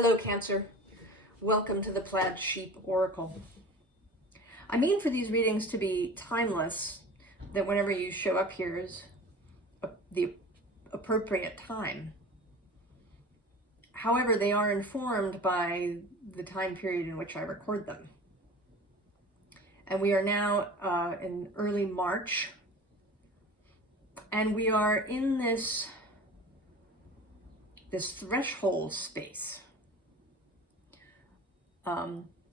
Hello, Cancer. Welcome to the Plaid Sheep Oracle. I mean for these readings to be timeless, that whenever you show up here is the appropriate time. However, they are informed by the time period in which I record them. And we are now in early March, and we are in this threshold space.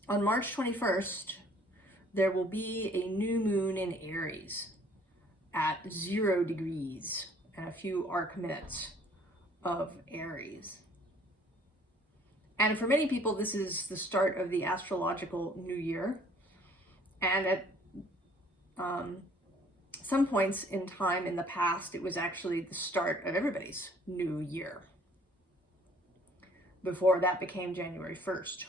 On March 21st, there will be a new moon in Aries at 0 degrees and a few arc minutes of Aries. And for many people, this is the start of the astrological new year. And at some points in time in the past, it was actually the start of everybody's new year, before that became January 1st.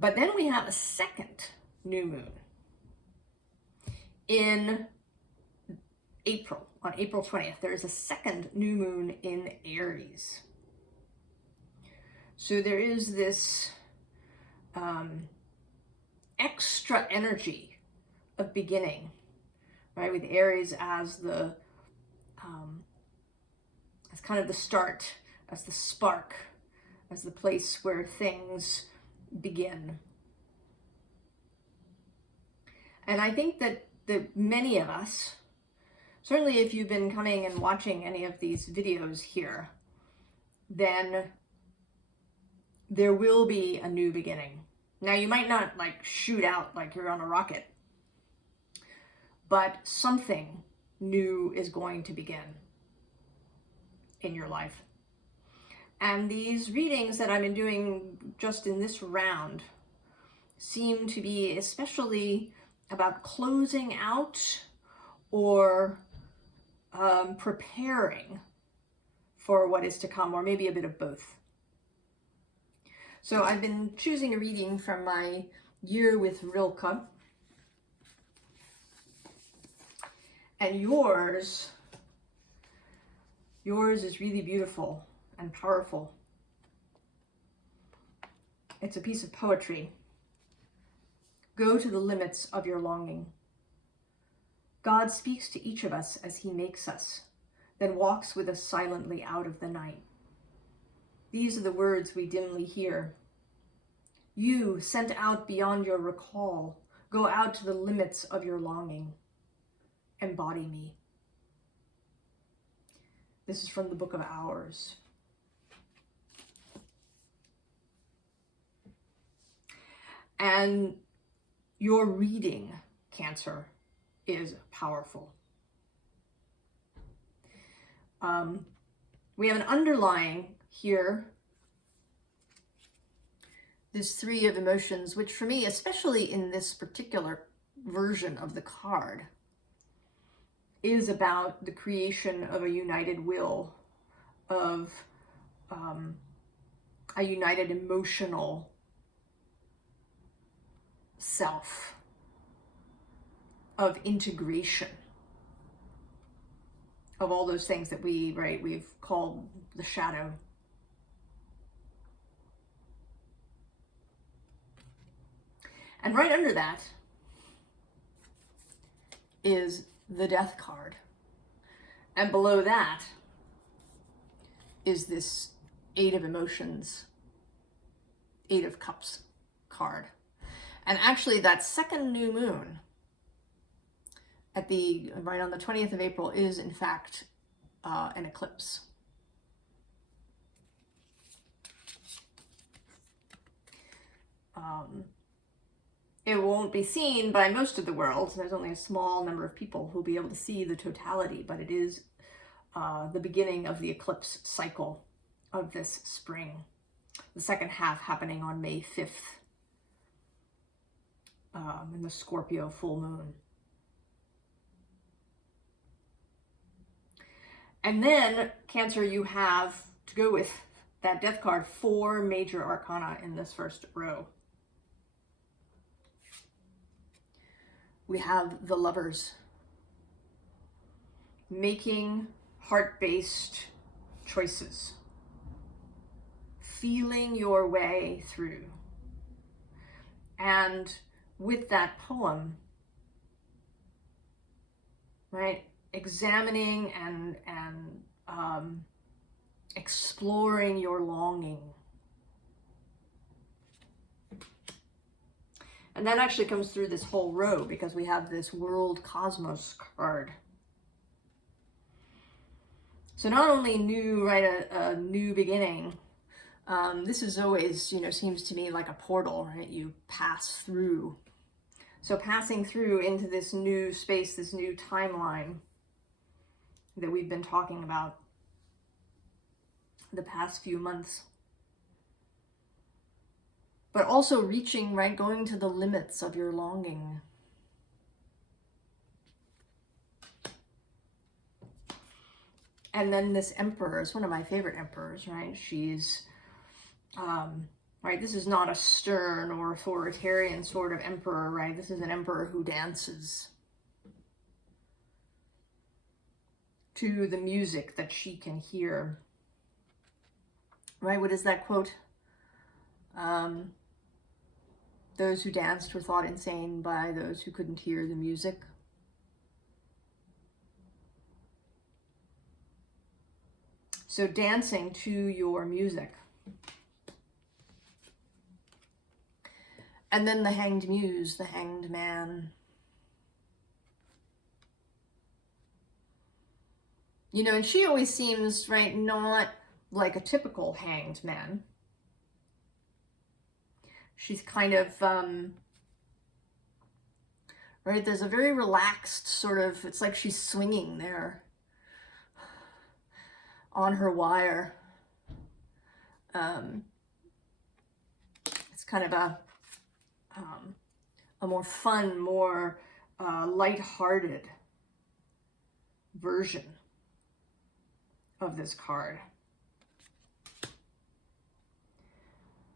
But then we have a second new moon in April. On April 20th, there is a second new moon in Aries. So there is this extra energy of beginning, right? With Aries as the as kind of the start, as the spark, as the place where things begin. And I think that many of us, certainly if you've been coming and watching any of these videos here, then there will be a new beginning. Now, you might not like shoot out like you're on a rocket, but something new is going to begin in your life. And these readings that I've been doing just in this round seem to be especially about closing out or preparing for what is to come, or maybe a bit of both. So I've been choosing a reading from my Year with Rilke. And yours is really beautiful and powerful. It's a piece of poetry. Go to the limits of your longing. God speaks to each of us as he makes us, then walks with us silently out of the night. These are the words we dimly hear. You, sent out beyond your recall, go out to the limits of your longing. Embody me. This is from the Book of Hours. And your reading, Cancer, is powerful. We have an underlying here, this Three of Emotions, which for me, especially in this particular version of the card, is about the creation of a united will, of a united emotional self, of integration, of all those things that we've called the shadow. And right under that is the Death card. And below that is this Eight of Emotions, Eight of Cups card. And actually that second new moon right on the 20th of April is in fact an eclipse. It won't be seen by most of the world. There's only a small number of people who'll be able to see the totality, but it is the beginning of the eclipse cycle of this spring. The second half happening on May 5th in the Scorpio full moon. And then, Cancer, you have, to go with that Death card, 4 major arcana in this first row. We have the Lovers, making heart-based choices. feeling your way through. And with that poem, right, examining and exploring your longing. And that actually comes through this whole row because we have this World Cosmos card. So not only new, right, a new beginning, this is always, you know, seems to me like a portal, right? You pass through. So passing through into this new space, this new timeline that we've been talking about the past few months. But also reaching, right, going to the limits of your longing. And then this emperor is one of my favorite emperors, right? She's, right, this is not a stern or authoritarian sort of emperor, right? This is an emperor who dances to the music that she can hear. Right, what is that quote? Those who danced were thought insane by those who couldn't hear the music. So dancing to your music. And then the hanged muse, the hanged man. You know, and she always seems, right, not like a typical hanged man. She's kind of, right, there's a very relaxed sort of, it's like she's swinging there on her wire. It's kind of a more fun, more lighthearted version of this card.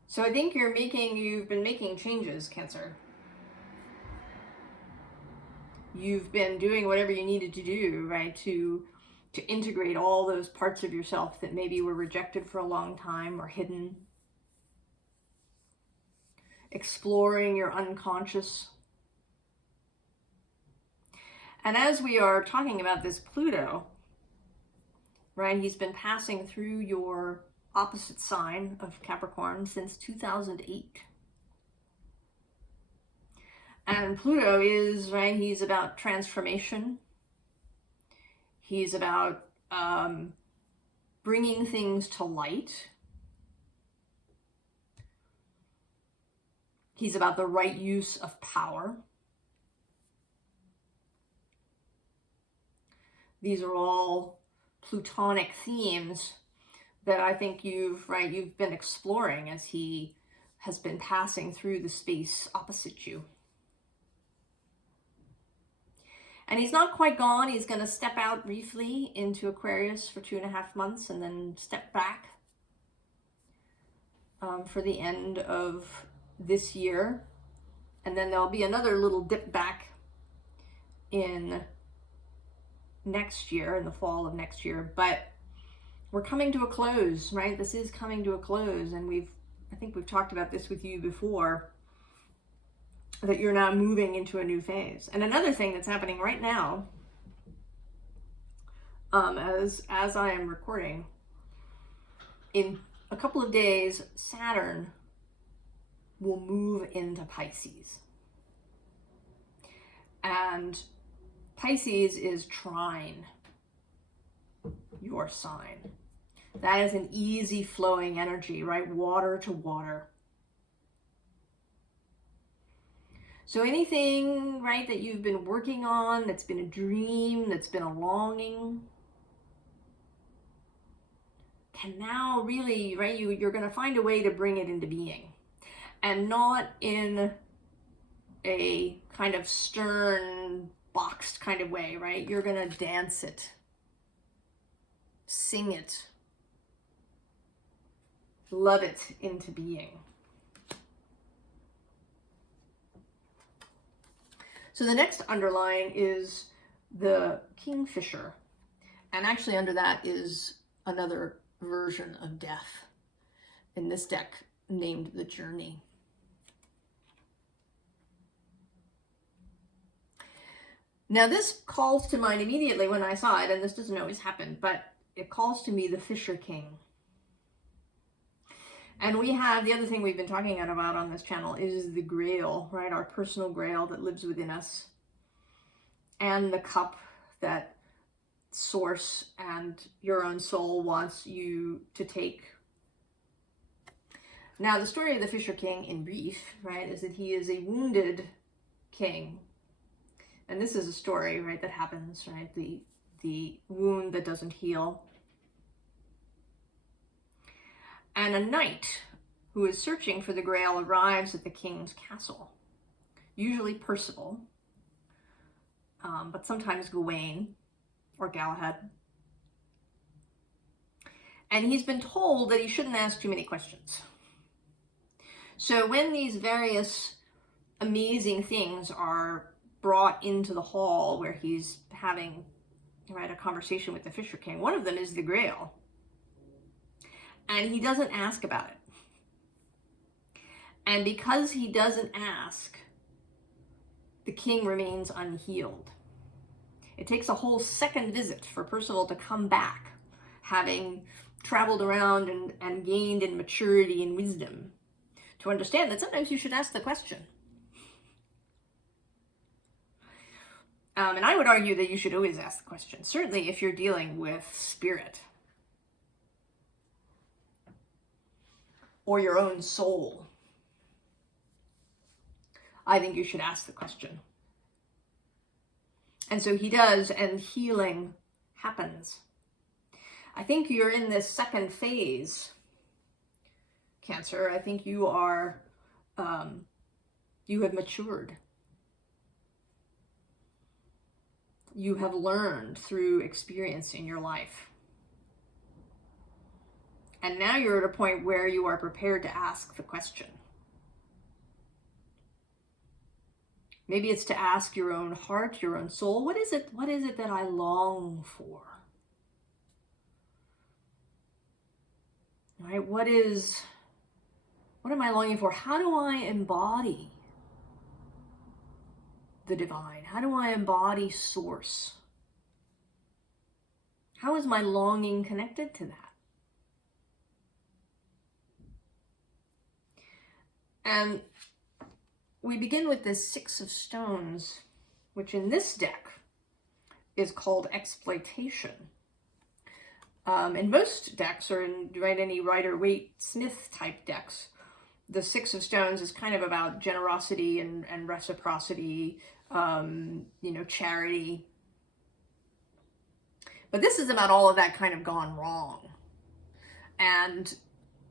So I think you've been making changes, Cancer. You've been doing whatever you needed to do, right, to integrate all those parts of yourself that maybe were rejected for a long time or hidden. Exploring your unconscious. And as we are talking about this Pluto, right, he's been passing through your opposite sign of Capricorn since 2008. And Pluto is, right, he's about transformation. He's about bringing things to light. He's about the right use of power. These are all Plutonic themes that I think you've been exploring as he has been passing through the space opposite you. And he's not quite gone. He's going to step out briefly into Aquarius for 2.5 months and then step back for the end of this year. And then there'll be another little dip back in next year, in the fall of next year. But we're coming to a close, right? This is coming to a close, and I think we've talked about this with you before, that you're now moving into a new phase. And another thing that's happening right now, as I am recording, in a couple of days, Saturn will move into Pisces. And Pisces is trine your sign. That is an easy flowing energy, right? Water to water. So anything, right, that you've been working on, that's been a dream, that's been a longing, can now really, right, you're going to find a way to bring it into being. And not in a kind of stern, boxed kind of way, right? You're going to dance it, sing it, love it into being. So the next underline is the Kingfisher. And actually under that is another version of death. in this deck named The Journey. Now this calls to mind immediately when I saw it, and this doesn't always happen, but it calls to me the Fisher King. And we have, the other thing we've been talking about on this channel is the Grail, right? Our personal Grail that lives within us. And the cup that Source and your own soul wants you to take. Now the story of the Fisher King in brief, right, is that he is a wounded king. And this is a story, right, that happens, right? The wound that doesn't heal. And a knight who is searching for the Grail arrives at the king's castle. Usually Percival, but sometimes Gawain or Galahad. And he's been told that he shouldn't ask too many questions. So when these various amazing things are brought into the hall where he's having, right, a conversation with the Fisher King, one of them is the Grail. And he doesn't ask about it. And because he doesn't ask, the king remains unhealed. It takes a whole second visit for Percival to come back, having traveled around and gained in maturity and wisdom, to understand that sometimes you should ask the question. And I would argue that you should always ask the question, certainly if you're dealing with spirit or your own soul. I think you should ask the question. And so he does, and healing happens. I think you're in this second phase, Cancer. I think you are, you have matured. You have learned through experience in your life. And now you're at a point where you are prepared to ask the question. Maybe it's to ask your own heart, your own soul, what is it that I long for? Right? What am I longing for? How do I embody the divine? How do I embody Source? How is my longing connected to that? And we begin with this Six of Stones, which in this deck is called Exploitation. In most decks, or in any Rider Waite Smith type decks, the Six of Stones is kind of about generosity and reciprocity, charity. But this is about all of that kind of gone wrong. And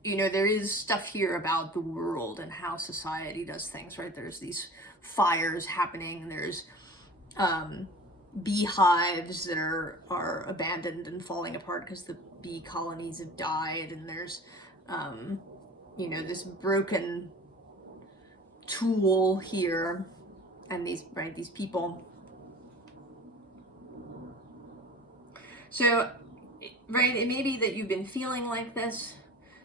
there is stuff here about the world and how society does things, right? There's these fires happening. There's beehives that are abandoned and falling apart because the bee colonies have died. And there's, this broken tool here, and these people. So, right, it may be that you've been feeling like this,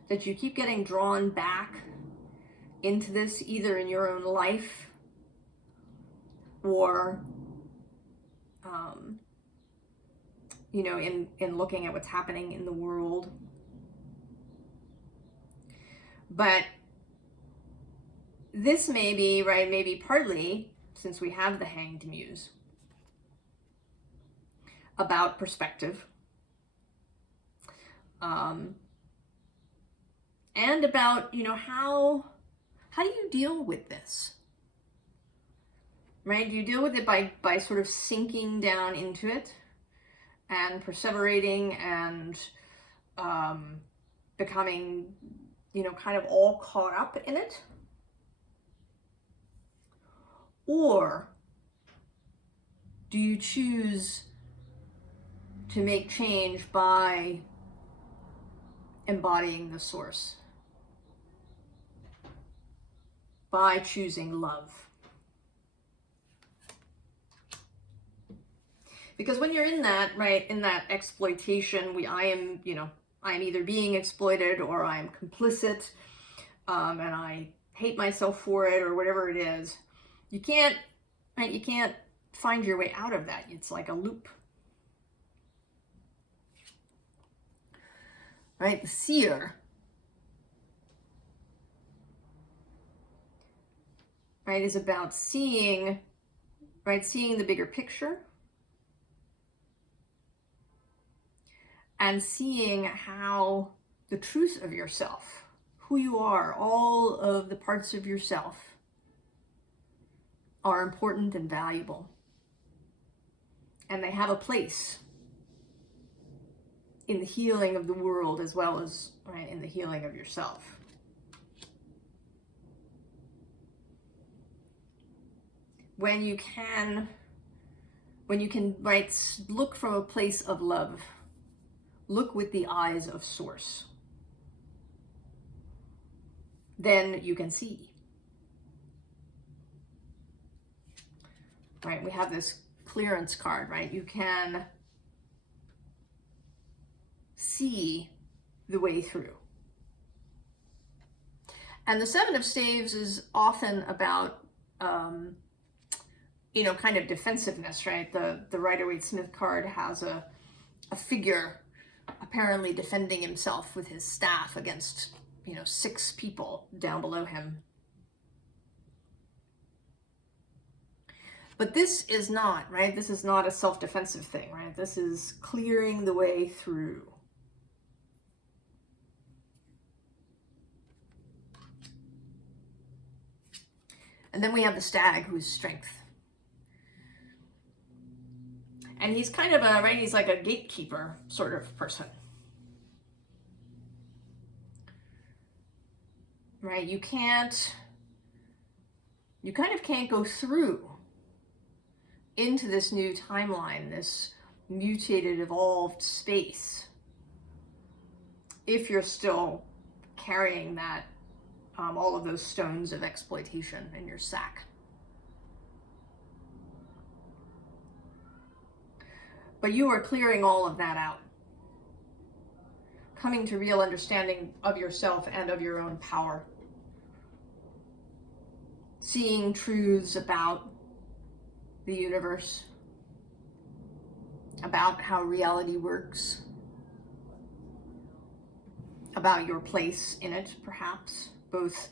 that you keep getting drawn back into this, either in your own life or, in looking at what's happening in the world. But this may be, right, maybe partly, since we have the Hanged Muse, about perspective. And about, how do you deal with this? Right? Do you deal with it by sort of sinking down into it and perseverating and becoming, kind of all caught up in it? Or do you choose to make change by embodying the Source? By choosing love? Because when you're in that, right, in that exploitation, I am I'm either being exploited or I'm complicit, and I hate myself for it, or whatever it is. You can't, right? You can't find your way out of that. It's like a loop. Right? The seer, right, is about seeing, right, seeing the bigger picture and seeing how the truth of yourself, who you are, all of the parts of yourself are important and valuable. And they have a place in the healing of the world as well as, right, in the healing of yourself. When you can, right, look from a place of love, look with the eyes of Source, then you can see. Right, we have this clearance card, right? You can see the way through. And the Seven of Staves is often about, you know, kind of defensiveness, right? The Rider-Waite-Smith card has a figure apparently defending himself with his staff against, you know, 6 people down below him. But this is not, right? This is not a self-defensive thing, right? This is clearing the way through. And then we have the Stag, who is strength. And he's kind of a, right, he's like a gatekeeper sort of person. Right, you kind of can't go through into this new timeline, this mutated, evolved space, if you're still carrying that, all of those stones of exploitation in your sack. But you are clearing all of that out, coming to real understanding of yourself and of your own power, seeing truths about the universe, about how reality works, about your place in it, perhaps, both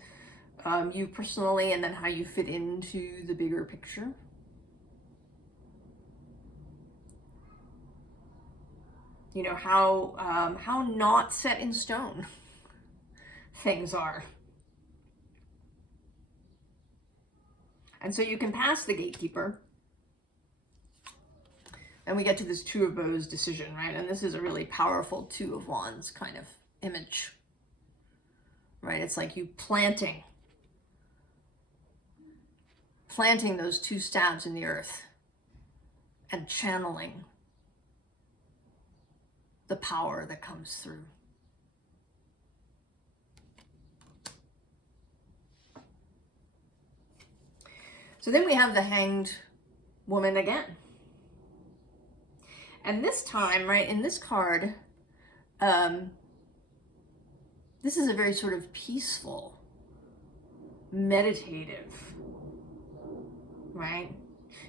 you personally and then how you fit into the bigger picture. You know, how not set in stone things are. And so you can pass the gatekeeper, and we get to this Two of Bows decision, right? And this is a really powerful Two of Wands kind of image, right? It's like you planting those 2 stabs in the earth and channeling the power that comes through. So then we have the Hanged Woman again. And this time, right, in this card, this is a very sort of peaceful, meditative, right?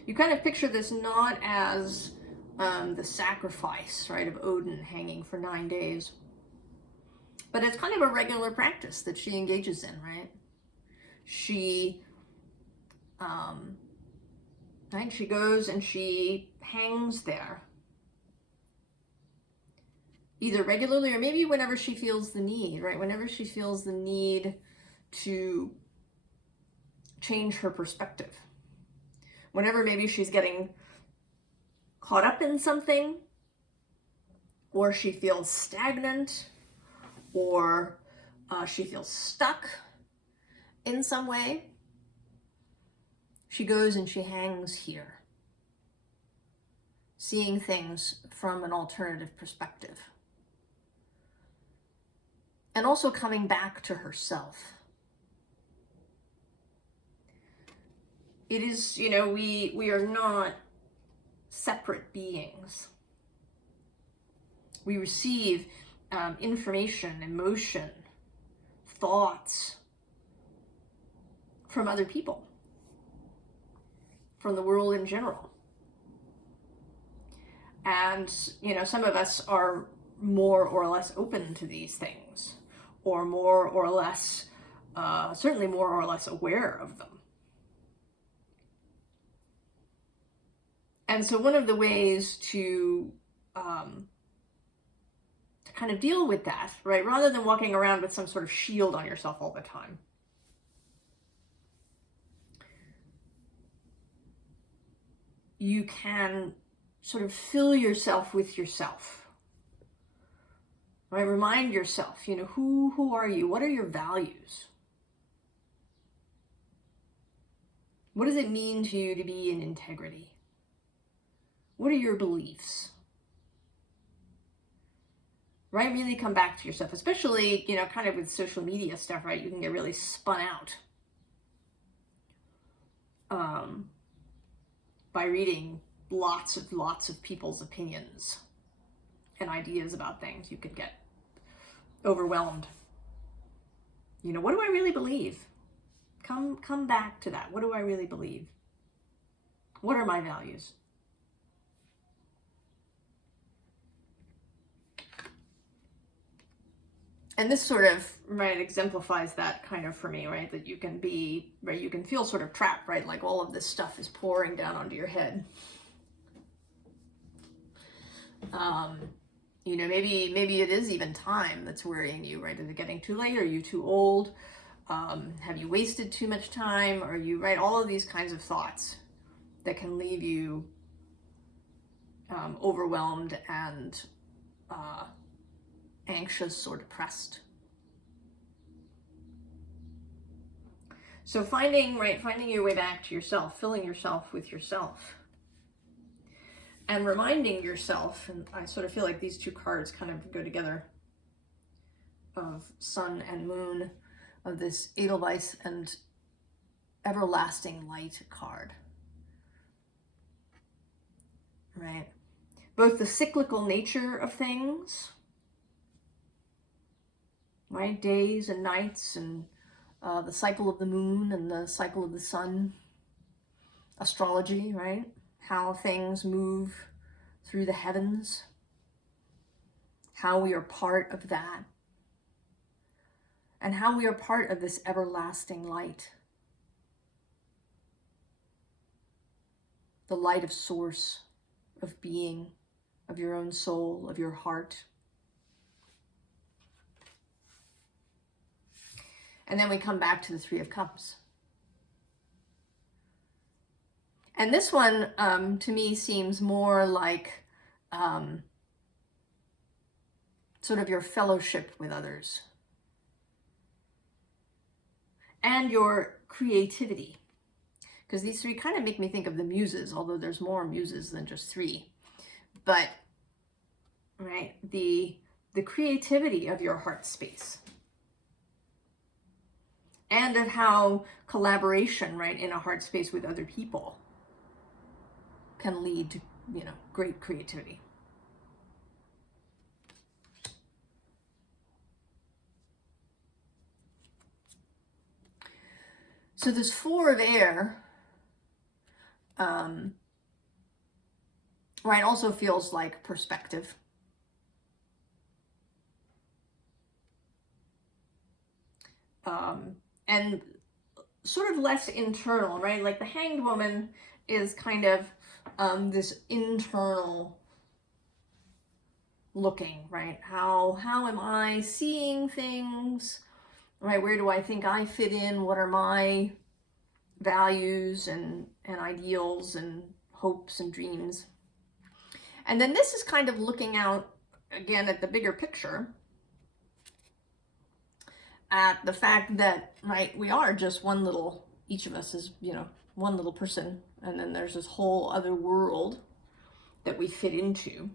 You kind of picture this not as the sacrifice, right, of Odin hanging for 9 days, but it's kind of a regular practice that she engages in, right? She, right, she goes and she hangs there, either regularly or maybe whenever she feels the need, right? Whenever she feels the need to change her perspective. Whenever maybe she's getting caught up in something, or she feels stagnant, or she feels stuck in some way, she goes and she hangs here, seeing things from an alternative perspective. And also coming back to herself. It is, you know, we are not separate beings. We receive information, emotion, thoughts from other people, from the world in general. And, you know, some of us are more or less open to these things, or more or less, certainly more or less aware of them. And so one of the ways to kind of deal with that, right, rather than walking around with some sort of shield on yourself all the time, you can sort of fill yourself with yourself, right? Remind yourself, you know, who are you? What are your values? What does it mean to you to be in integrity? What are your beliefs? Right? Really come back to yourself, especially, you know, kind of with social media stuff, right? You can get really spun out by reading lots of people's opinions and ideas about things. You could get overwhelmed. You know, what do I really believe? Come back to that. What do I really believe? What are my values? And this sort of, right, exemplifies that kind of for me, right? That you can be, right, you can feel sort of trapped, right? Like all of this stuff is pouring down onto your head. You know, maybe it is even time that's worrying you, right? Is it getting too late? Are you too old? Have you wasted too much time? Are you, right? All of these kinds of thoughts that can leave you overwhelmed and anxious or depressed. So finding your way back to yourself, filling yourself with yourself, and reminding yourself, and I sort of feel like these two cards kind of go together, of sun and moon, of this Edelweiss and everlasting light card, right? Both the cyclical nature of things, right? Days and nights, and the cycle of the moon and the cycle of the sun. Astrology, right? How things move through the heavens. How we are part of that. And how we are part of this everlasting light. The light of source, of being, of your own soul, of your heart. And then we come back to the Three of Cups. And this one, to me, seems more like sort of your fellowship with others. And your creativity. Because these three kind of make me think of the muses, although there's more muses than just three. But, right, the creativity of your heart space. And of how collaboration, right, in a heart space with other people can lead to, you know, great creativity. So this Four of Air, right, also feels like perspective. And sort of less internal, right? Like the Hanged Woman is kind of this internal looking, right? How am I seeing things, right? Where do I think I fit in? What are my values and ideals and hopes and dreams? And then this is kind of looking out, again, at the bigger picture, at the fact that, right, we are just one little, each of us is, you know, one little person, and then there's this whole other world that we fit into,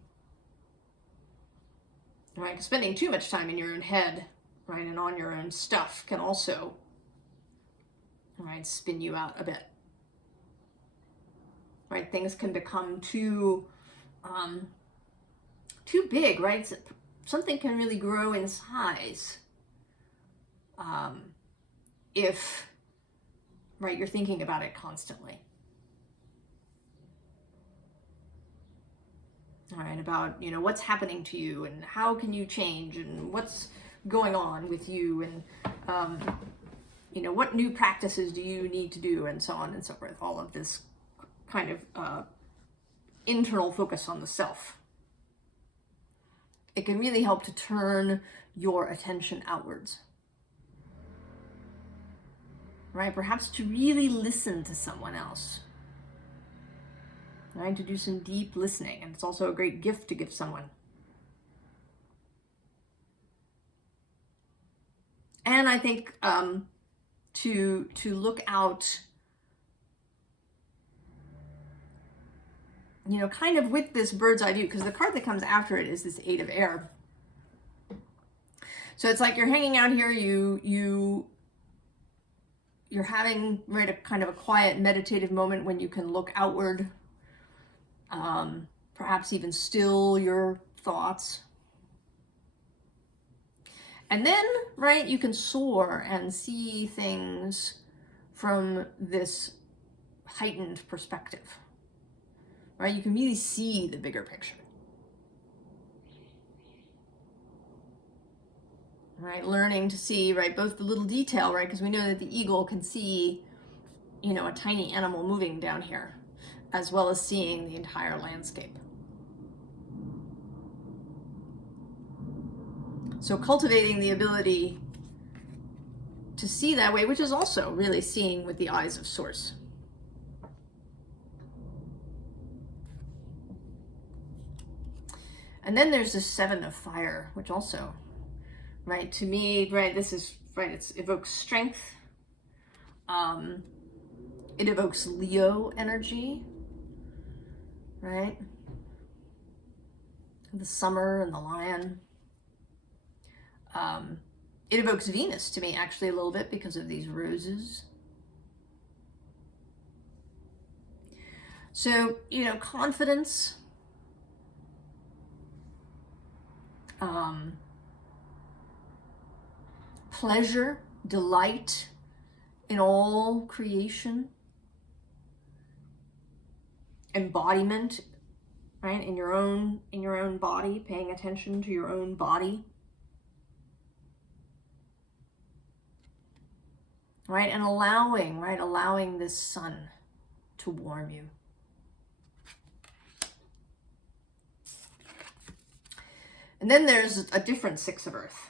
right? Spending too much time in your own head, right, and on your own stuff can also, right, spin you out a bit, right? Things can become too big, right? something can really grow in size if, right, you're thinking about it constantly. All right, about, you know, what's happening to you and how can you change and what's going on with you and, you know, what new practices do you need to do and so on and so forth. All of this kind of internal focus on the self. It can really help to turn your attention outwards. Right? Perhaps to really listen to someone else. Right? To do some deep listening. And it's also a great gift to give someone. And I think to look out, you know, kind of with this bird's eye view, because the card that comes after it is this Eight of Air. So it's like you're hanging out here, you're having, right, a kind of a quiet meditative moment when you can look outward, perhaps even still your thoughts. And then, right, you can soar and see things from this heightened perspective, right? You can really see the bigger picture. Right, learning to see, right, both the little detail, right, because we know that the eagle can see, you know, a tiny animal moving down here, as well as seeing the entire landscape. So cultivating the ability to see that way, which is also really seeing with the eyes of Source. And then there's the Seven of Fire, which also, right, to me, right, this is, right, it evokes strength. It evokes Leo energy, right? The summer and the lion. It evokes Venus to me, actually, a little bit because of these roses. So, you know, confidence. Pleasure, delight in all creation. Embodiment, right, in your own body, paying attention to your own body. Right, and allowing this sun to warm you. And then there's a different Six of Earth.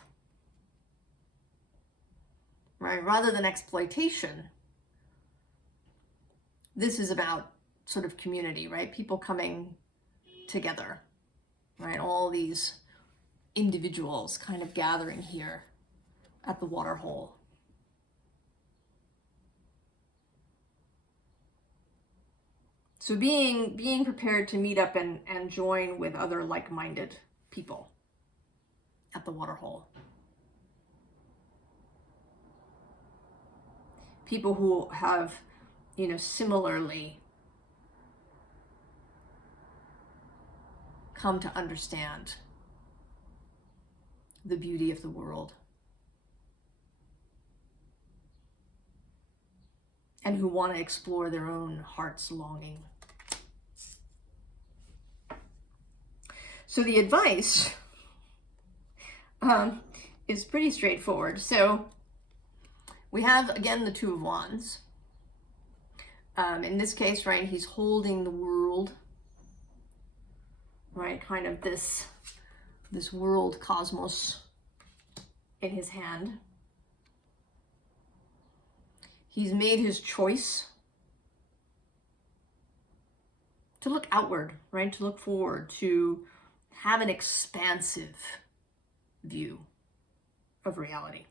Right, rather than exploitation, this is about sort of community, right? People coming together, right? All these individuals kind of gathering here at the water hole. So being prepared to meet up and join with other like-minded people at the water hole. People who have, you know, similarly come to understand the beauty of the world. And who want to explore their own heart's longing. So the advice is pretty straightforward. So we have, again, the Two of Wands. In this case, right, he's holding the world, right, kind of this world cosmos in his hand. He's made his choice to look outward, right, to look forward, to have an expansive view of reality.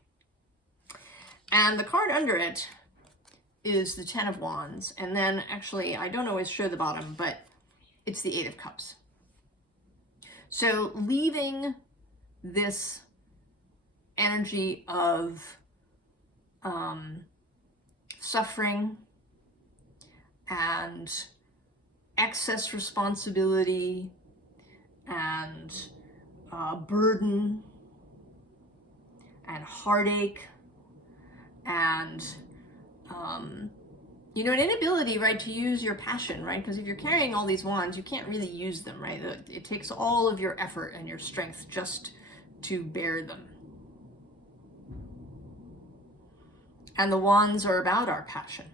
And the card under it is the Ten of Wands. And then actually, I don't always show the bottom, but it's the Eight of Cups. So leaving this energy of suffering and excess responsibility and burden and heartache and you know, an inability, right, to use your passion, right? Because if you're carrying all these wands, you can't really use them, right? It takes all of your effort and your strength just to bear them. And the wands are about our passion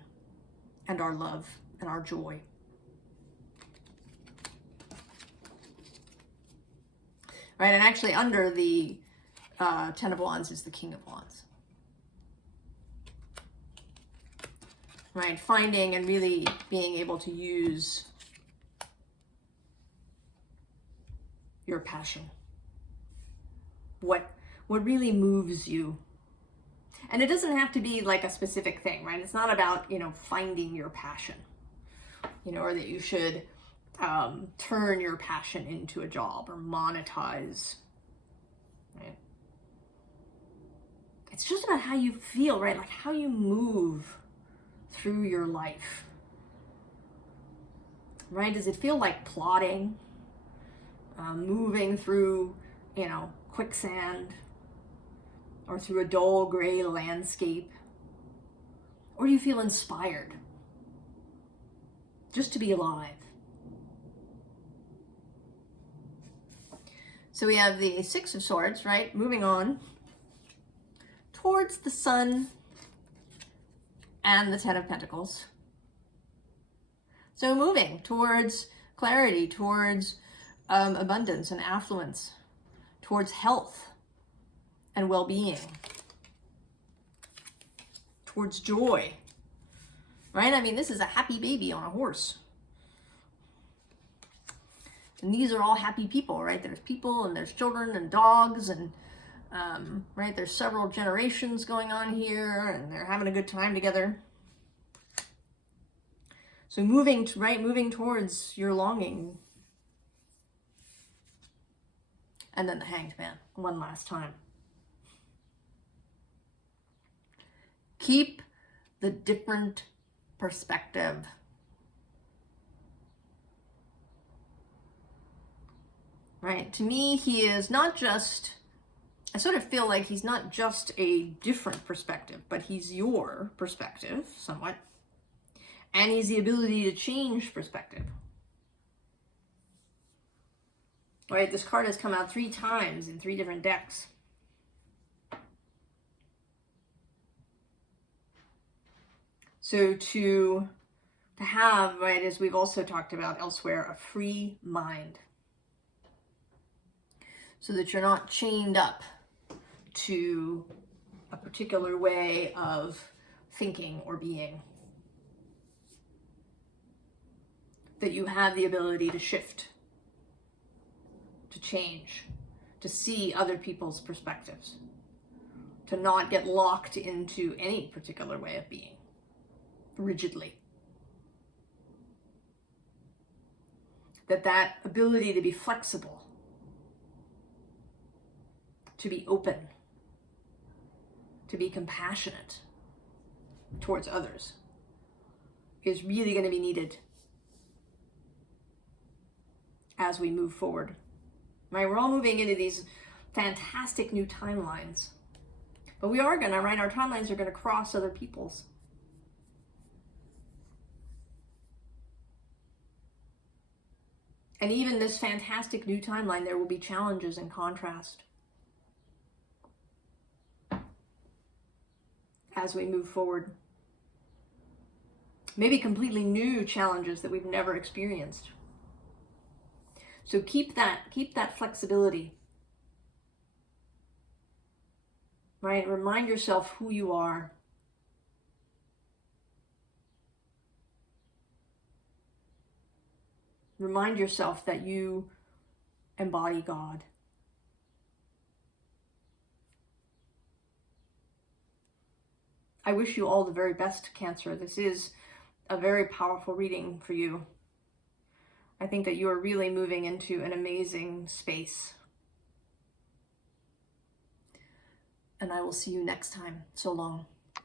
and our love and our joy. Right, and actually under the Ten of Wands is the King of Wands. Right, finding and really being able to use your passion. What really moves you. And it doesn't have to be like a specific thing, right? It's not about, you know, finding your passion, you know, or that you should turn your passion into a job or monetize, right? It's just about how you feel, right? Like how you move through your life, right? Does it feel like plodding, moving through, you know, quicksand or through a dull gray landscape? Or do you feel inspired just to be alive? So we have the Six of Swords, right? Moving on towards the Sun and the Ten of Pentacles. So moving towards clarity, towards abundance and affluence, towards health and well-being, towards joy, right? I mean, this is a happy baby on a horse. And these are all happy people, right? There's people and there's children and dogs and, right, there's several generations going on here and they're having a good time together. So moving towards your longing. And then the Hanged Man, one last time. Keep the different perspective. Right? To me, he is not just, I sort of feel like he's not just a different perspective, but he's your perspective, somewhat. And he's the ability to change perspective. Right? This card has come out 3 times in 3 different decks. So to have, right, as we've also talked about elsewhere, a free mind. So that you're not chained up to a particular way of thinking or being. That you have the ability to shift, to change, to see other people's perspectives, to not get locked into any particular way of being, rigidly. That ability to be flexible, to be open, to be compassionate towards others is really going to be needed as we move forward. Right? We're all moving into these fantastic new timelines. But we are going to, right? Our timelines are going to cross other people's. And even this fantastic new timeline, there will be challenges and contrast as we move forward. Maybe completely new challenges that we've never experienced. So keep that flexibility. Right? Remind yourself who you are. Remind yourself that you embody God. I wish you all the very best, Cancer. This is a very powerful reading for you. I think that you are really moving into an amazing space. And I will see you next time. So long.